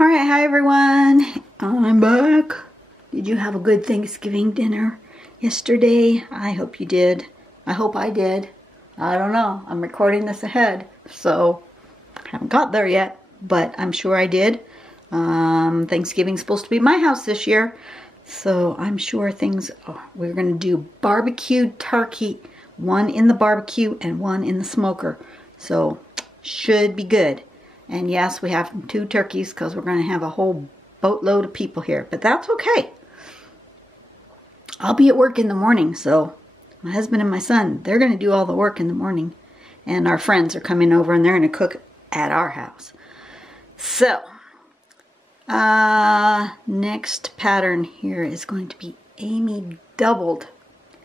Alright, hi everyone. I'm back. Did you have a good Thanksgiving dinner yesterday? I hope you did. I hope I did. I don't know. I'm recording this ahead, so I haven't got there yet, but I'm sure I did. Thanksgiving's supposed to be at my house this year, so I'm sure we're going to do barbecued turkey. One in the barbecue and one in the smoker. So, should be good. And yes, we have 2 turkeys because we're going to have a whole boatload of people here. But that's okay. I'll be at work in the morning, so my husband and my son, they're going to do all the work in the morning. And our friends are coming over and they're going to cook at our house. So, next pattern here is going to be Amy Doubled.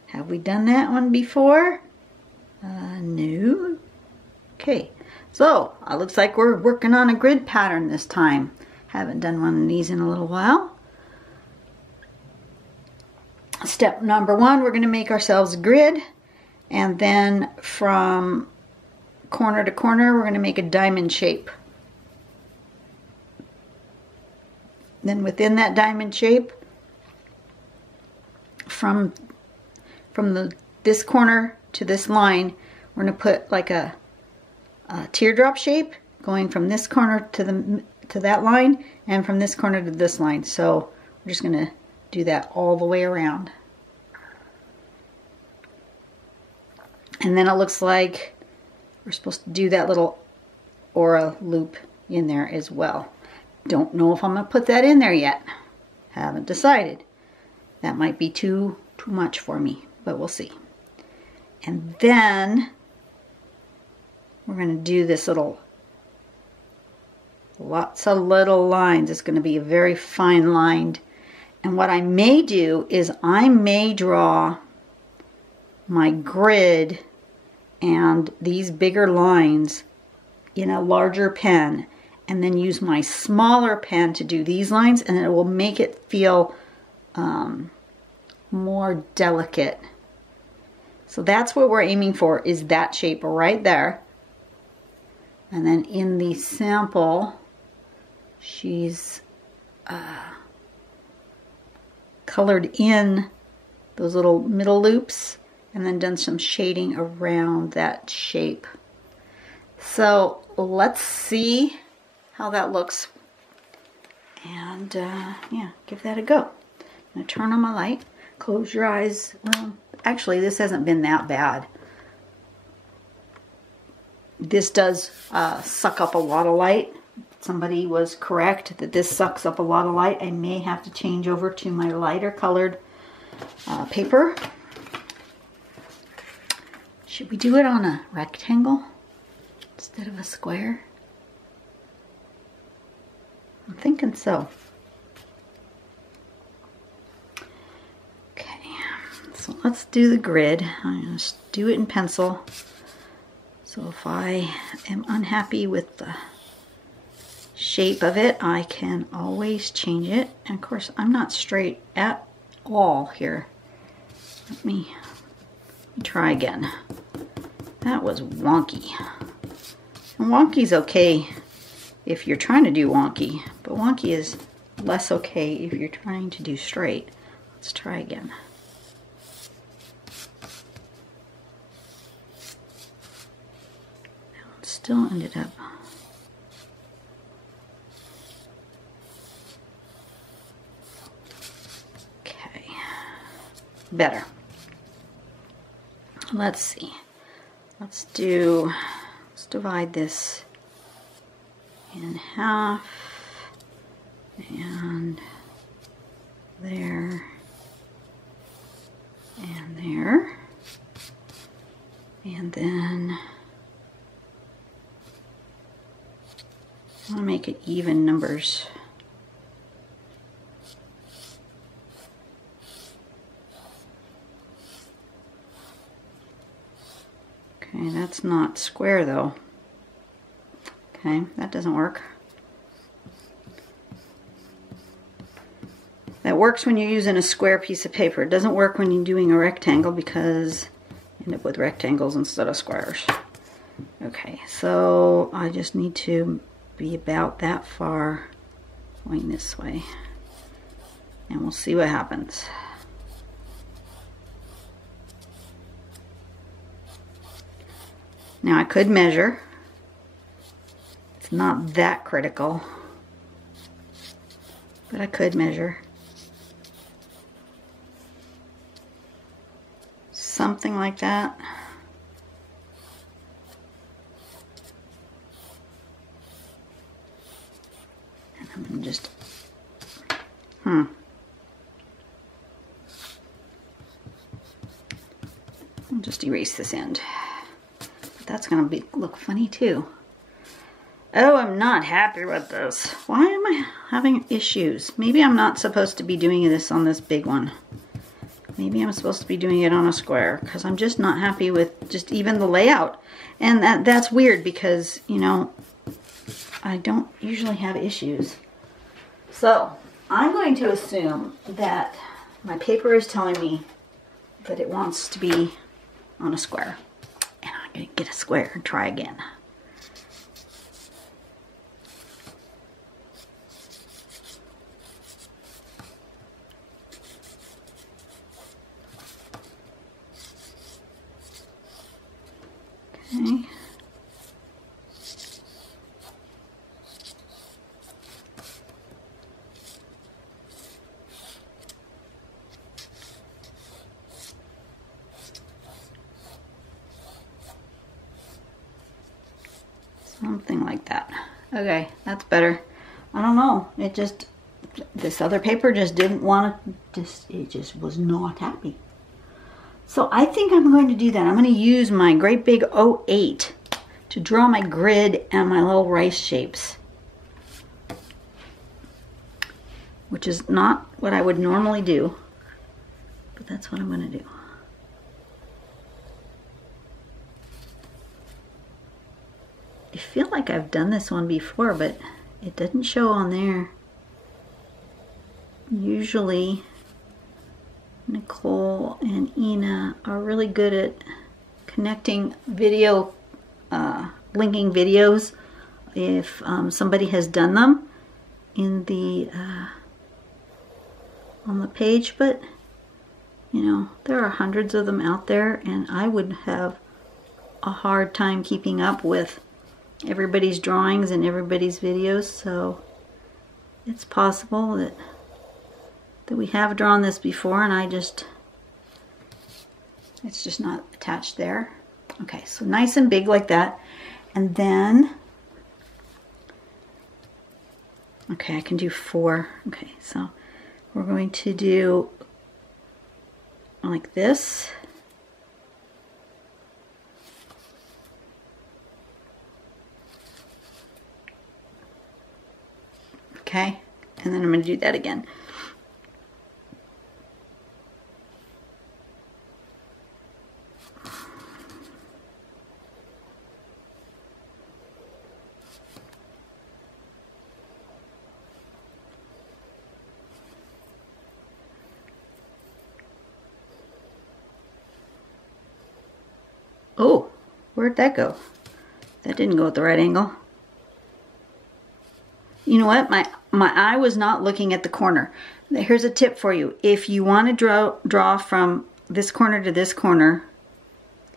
Have we done that one before? No. Okay. So, it looks like we're working on a grid pattern this time. Haven't done one of these in a little while. Step number 1, we're going to make ourselves a grid. And then from corner to corner, we're going to make a diamond shape. Then within that diamond shape, from this corner to this line, we're going to put like a teardrop shape going from this corner to that line and from this corner to this line. So we're just going to do that all the way around. And then it looks like we're supposed to do that little aura loop in there as well. Don't know if I'm going to put that in there yet. Haven't decided. That might be too much for me, but we'll see. And then we're going to do this lots of little lines. It's going to be a very fine lined. And what I may do is I may draw my grid and these bigger lines in a larger pen and then use my smaller pen to do these lines, and it will make it feel more delicate. So that's what we're aiming for, is that shape right there. And then in the sample, she's colored in those little middle loops and then done some shading around that shape. So let's see how that looks. And yeah, give that a go. I'm going to turn on my light. Close your eyes. Well, actually, this hasn't been that bad. This does suck up a lot of light. Somebody was correct that this sucks up a lot of light. I may have to change over to my lighter colored paper. Should we do it on a rectangle instead of a square? I'm thinking so. Okay, so let's do the grid. I'm going to do it in pencil. So if I am unhappy with the shape of it, I can always change it. And of course, I'm not straight at all here. Let me try again. That was wonky. And wonky's okay if you're trying to do wonky, but wonky is less okay if you're trying to do straight. Let's try again. Still ended up okay. Better. Let's see. Let's divide this in half and there and there, and then I want to make it even numbers. Okay, that's not square though. Okay, that doesn't work. That works when you're using a square piece of paper. It doesn't work when you're doing a rectangle because you end up with rectangles instead of squares. Okay, so I just need to be about that far going this way. And we'll see what happens. Now I could measure. It's not that critical, but I could measure. Something like that. And I'm gonna just, I'll just erase this end. But that's gonna look funny too. Oh, I'm not happy with this. Why am I having issues? Maybe I'm not supposed to be doing this on this big one. Maybe I'm supposed to be doing it on a square, because I'm just not happy with just even the layout. And that's weird because, you know, I don't usually have issues. So I'm going to assume that my paper is telling me that it wants to be on a square. And I'm going to get a square and try again. Okay. Something like that. Okay, that's better. I don't know. It just, this other paper just didn't want to, it just was not happy. So I think I'm going to do that. I'm going to use my great big 08 to draw my grid and my little rice shapes, which is not what I would normally do, but that's what I'm going to do. I feel like I've done this one before, but it doesn't show on there. Usually Nicole and Ina are really good at connecting video, linking videos if somebody has done them in the on the page, but you know, there are hundreds of them out there, and I would have a hard time keeping up with everybody's drawings and everybody's videos. So it's possible that we have drawn this before and it's just not attached there. Okay, so nice and big like that. And then, okay, I can do 4. Okay, so we're going to do like this. Okay, and then I'm going to do that again. Oh, where'd that go? That didn't go at the right angle. You know what? My eye was not looking at the corner. Here's a tip for you. If you want to draw from this corner to this corner,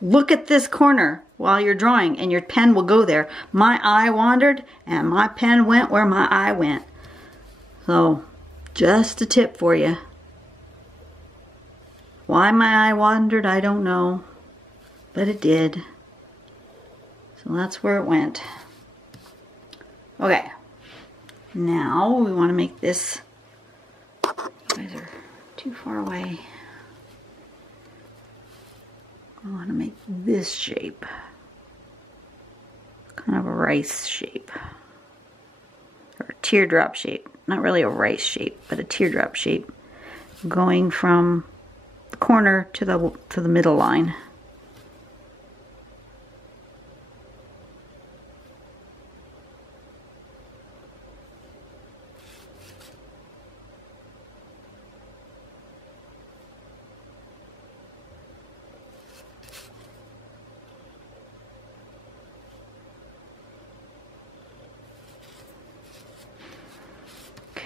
look at this corner while you're drawing and your pen will go there. My eye wandered and my pen went where my eye went. So, just a tip for you. Why my eye wandered, I don't know, but it did. So that's where it went. Okay. Now we want to make this, you guys are too far away. I want to make this shape, kind of a rice shape, or a teardrop shape. Not really a rice shape, but a teardrop shape, going from the corner to the middle line.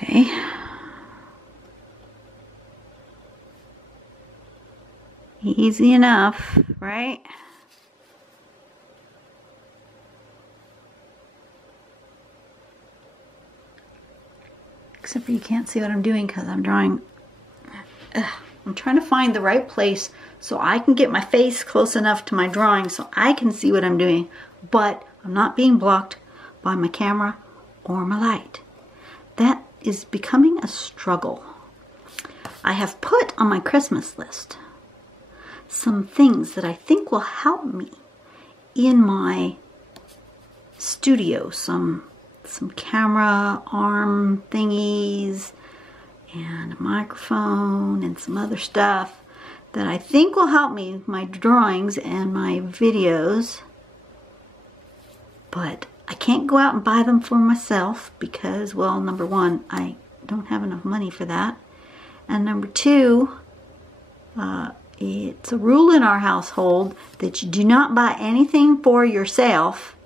Okay. Easy enough, right? Except for you can't see what I'm doing because I'm drawing. I'm trying to find the right place so I can get my face close enough to my drawing so I can see what I'm doing, but I'm not being blocked by my camera or my light. That is becoming a struggle. I have put on my Christmas list some things that I think will help me in my studio. Some camera arm thingies and a microphone and some other stuff that I think will help me with my drawings and my videos. But I can't go out and buy them for myself because, well, number one, I don't have enough money for that. And number two, it's a rule in our household that you do not buy anything for yourself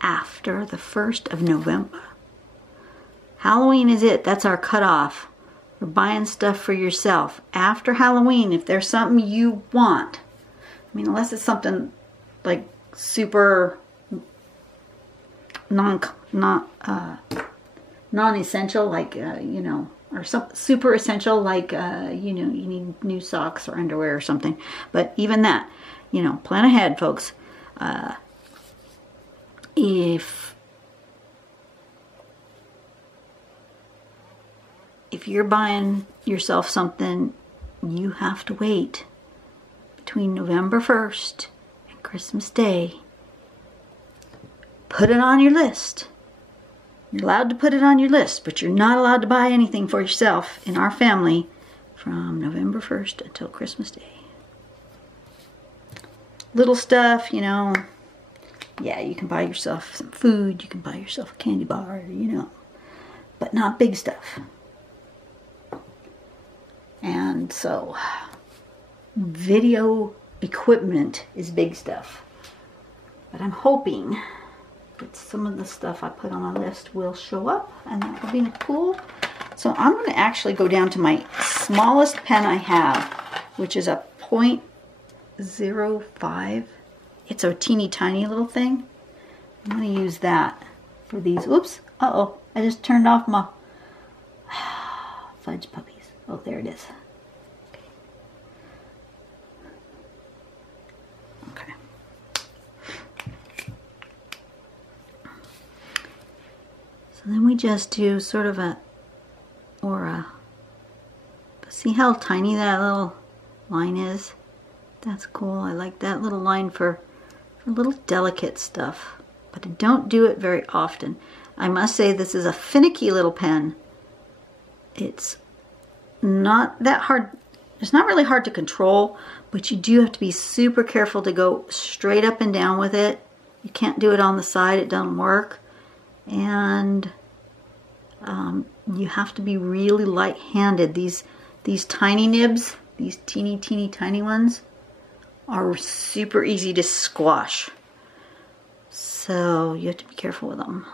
after the 1st of November. Halloween is it. That's our cutoff. We're buying stuff for yourself. After Halloween, if there's something you want, I mean, unless it's something like super non-essential, like, you know, or super essential, like, you know, you need new socks or underwear or something. But even that, you know, plan ahead, folks. If you're buying yourself something, you have to wait between November 1st and Christmas Day. Put it on your list. You're allowed to put it on your list, but you're not allowed to buy anything for yourself in our family from November 1st until Christmas Day. Little stuff, you know. Yeah, you can buy yourself some food, you can buy yourself a candy bar, you know, but not big stuff. And so, video equipment is big stuff. But I'm hoping that some of the stuff I put on my list will show up, and that will be cool. So I'm going to actually go down to my smallest pen I have, which is a .05. It's a teeny tiny little thing. I'm going to use that for these. Oops. Uh-oh. I just turned off my fudge puppies. Oh, there it is. Okay. So then we just do sort of a see how tiny that little line is? That's cool. I like that little line for little delicate stuff, but I don't do it very often. I must say this is a finicky little pen. It's not that hard. It's not really hard to control, but you do have to be super careful to go straight up and down with it. You can't do it on the side. It doesn't work. And you have to be really light-handed. These tiny nibs, these teeny tiny ones, are super easy to squash. So you have to be careful with them.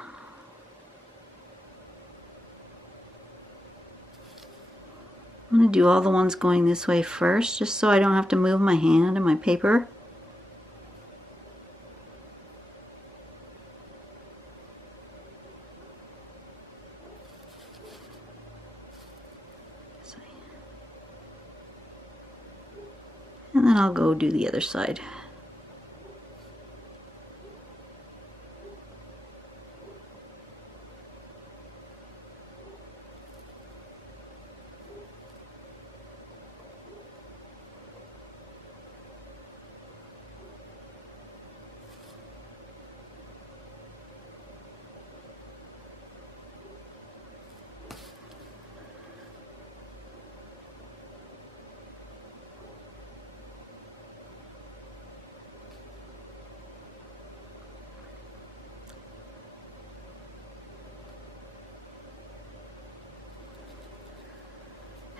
I'm going to do all the ones going this way first, just so I don't have to move my hand and my paper. And then I'll go do the other side.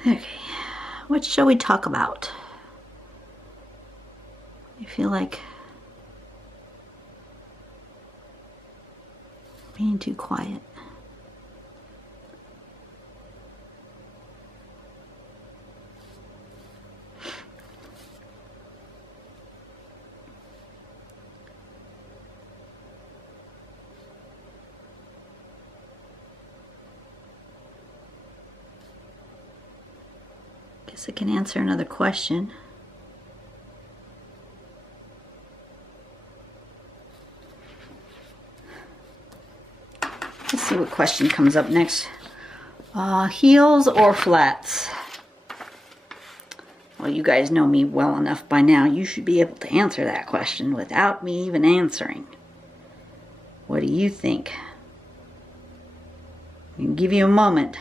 Okay, what shall we talk about? I feel like being too quiet. Guess I can answer another question. Let's see what question comes up next. Heels or flats? Well, you guys know me well enough by now. You should be able to answer that question without me even answering. What do you think? I can give you a moment.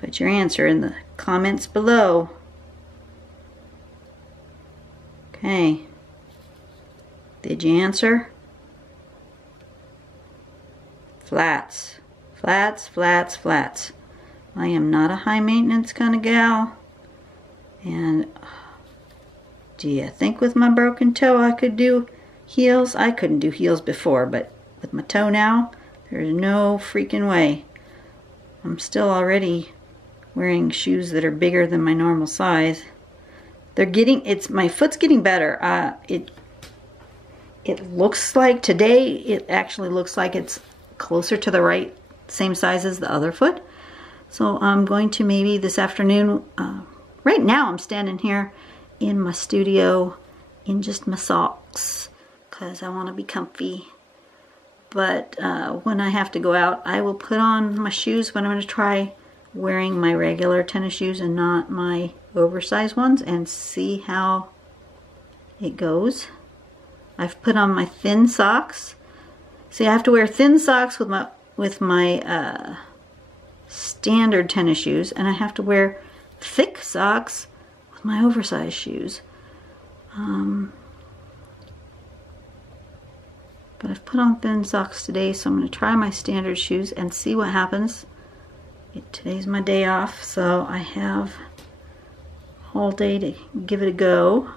Put your answer in the comments below. Okay. Did you answer? Flats. Flats, flats, flats. I am not a high maintenance kind of gal. And do you think with my broken toe I could do heels? I couldn't do heels before, but with my toe now, there's no freaking way. I'm still already wearing shoes that are bigger than my normal size. My foot's getting better. It looks like today, it actually looks like it's closer to the right, same size as the other foot. So I'm going to maybe this afternoon, right now I'm standing here in my studio in just my socks because I want to be comfy. But when I have to go out, I will put on my shoes, but I'm going to try wearing my regular tennis shoes and not my oversized ones and see how it goes. I've put on my thin socks. See, I have to wear thin socks with my standard tennis shoes, and I have to wear thick socks with my oversized shoes. But I've put on thin socks today, so I'm going to try my standard shoes and see what happens. Today's my day off, so I have all day to give it a go.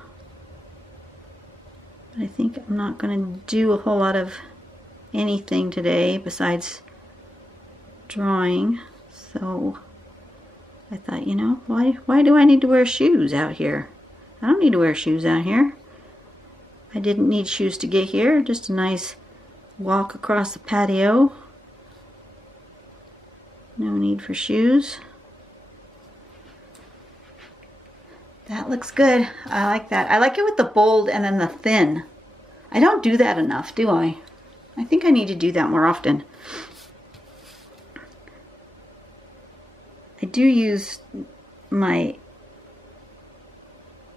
But I think I'm not going to do a whole lot of anything today besides drawing. So I thought, you know, why do I need to wear shoes out here? I don't need to wear shoes out here. I didn't need shoes to get here, just a nice walk across the patio. No need for shoes. That looks good. I like that. I like it with the bold and then the thin. I don't do that enough, do I? I think I need to do that more often. I do use my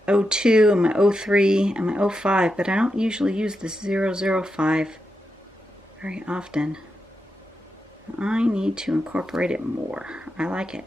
02 and my 03 and my 05, but I don't usually use the 005 very often. I need to incorporate it more. I like it.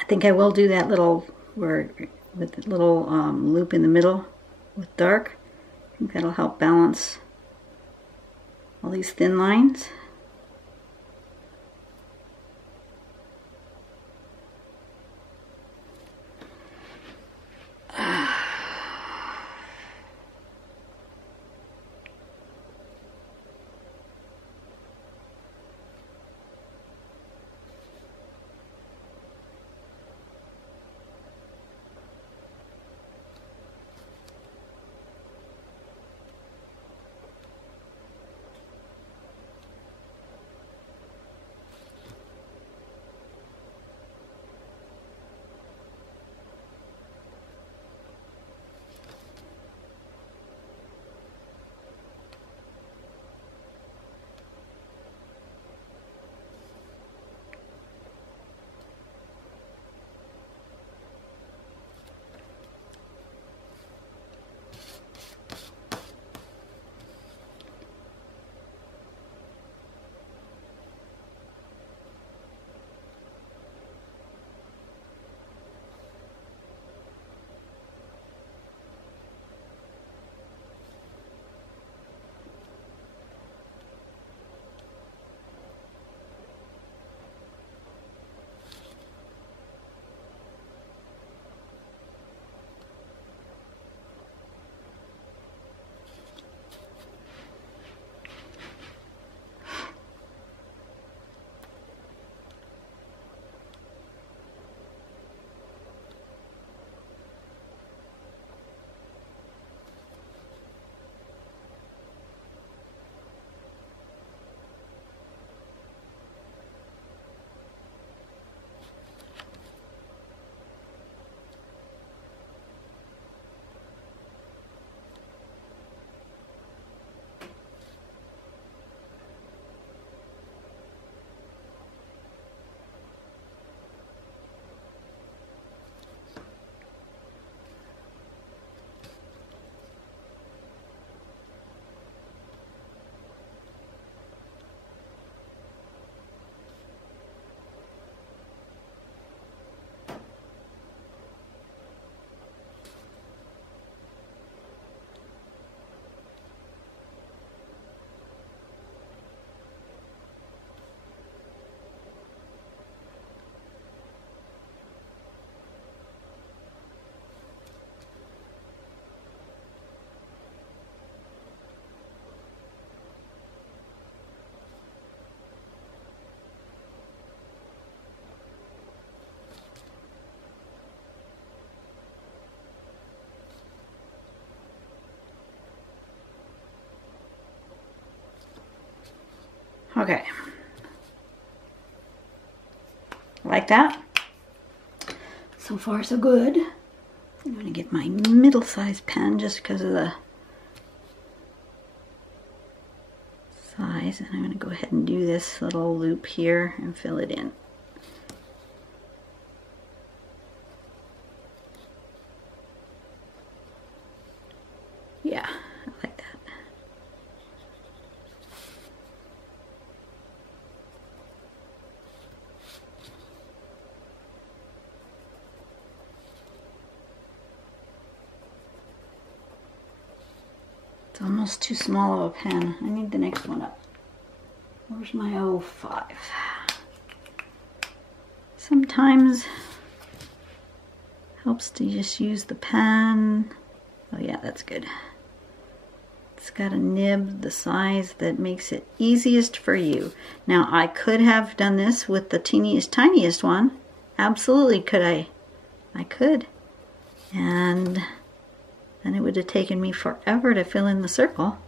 I think I will do that little with the little loop in the middle with dark. I think that'll help balance all these thin lines. Okay. Like that. So far so good. I'm going to get my middle-sized pen just because of the size. And I'm going to go ahead and do this little loop here and fill it in. Yeah, I like that. It's almost too small of a pen. I need the next one up. Where's my 05? Sometimes helps to just use the pen. Oh yeah, that's good. It's got a nib the size that makes it easiest for you. Now I could have done this with the teeniest tiniest one. Absolutely could I could. And then it would have taken me forever to fill in the circle.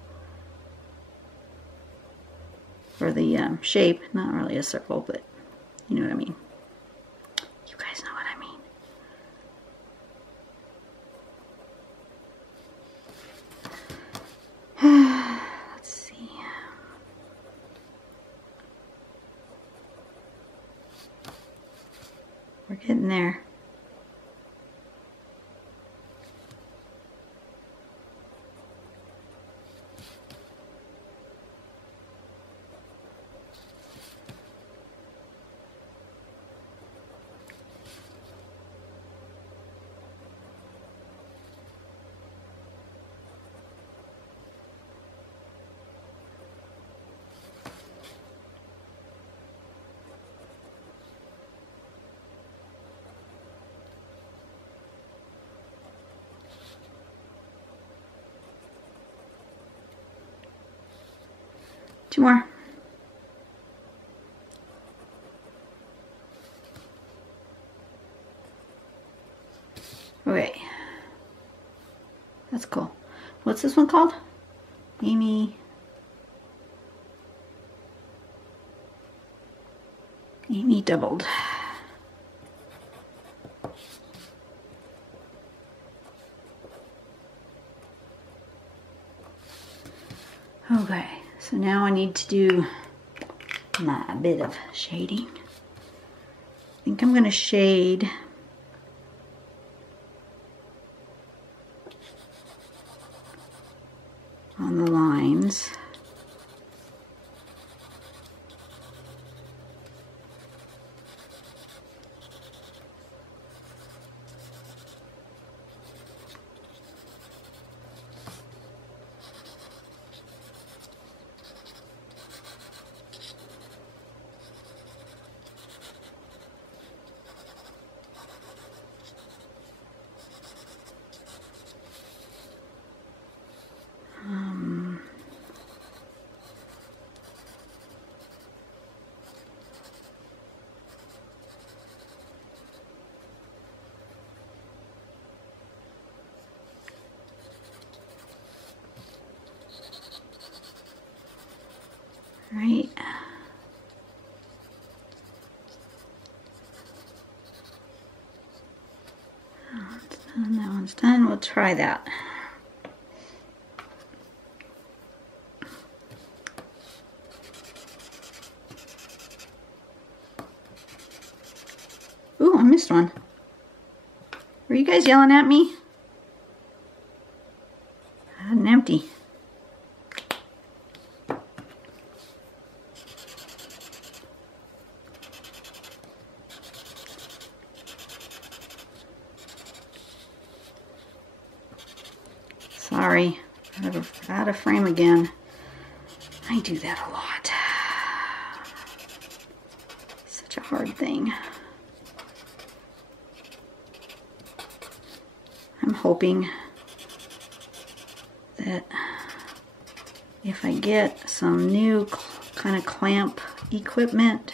Or the shape. Not really a circle, but you know what I mean. You guys know what I mean. Let's see. We're getting there. Two more. Okay. That's cool. What's this one called? Amy doubled. Okay. So now I need to do my bit of shading. I think I'm going to shade on the lines. Right. That one's done. We'll try that. Ooh, I missed one. Were you guys yelling at me? I had an empty. Sorry, out of frame again. I do that a lot. Such a hard thing. I'm hoping that if I get some new kind of clamp equipment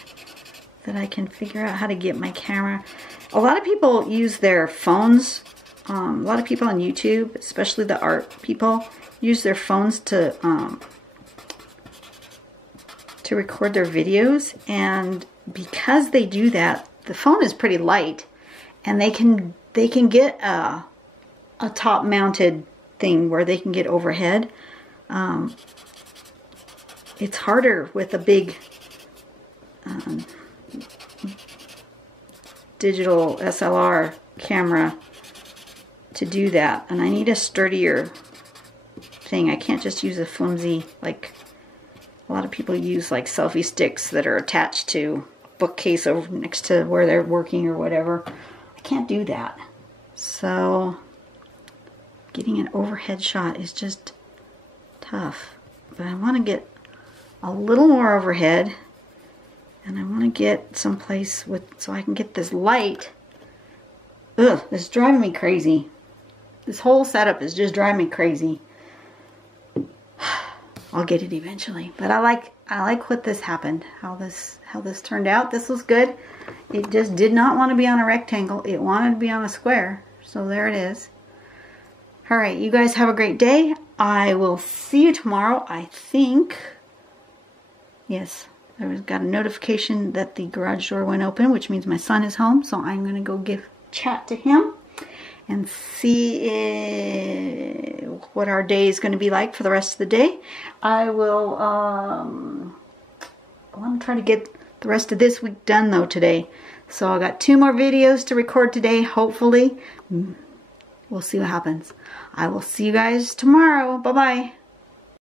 that I can figure out how to get my camera. A lot of people use their phones. A lot of people on YouTube, especially the art people, use their phones to to record their videos, and because they do that, the phone is pretty light, and they can get a top mounted thing where they can get overhead. It's harder with a big digital SLR camera to do that, and I need a sturdier thing. I can't just use a flimsy, like a lot of people use, like selfie sticks that are attached to a bookcase over next to where they're working or whatever. I can't do that. So getting an overhead shot is just tough. But I want to get a little more overhead, and I want to get someplace so I can get this light. Ugh, this is driving me crazy. This whole setup is just driving me crazy. I'll get it eventually, but I like what this happened, how this turned out. This was good. It just did not want to be on a rectangle. It wanted to be on a square. So there it is. All right, you guys have a great day. I will see you tomorrow, I think. Yes, got a notification that the garage door went open, which means my son is home. So I'm going to go chat to him and see what our day is going to be like for the rest of the day. I will I want to try to get the rest of this week done though today. So I got 2 more videos to record today, hopefully. We'll see what happens. I will see you guys tomorrow. Bye-bye.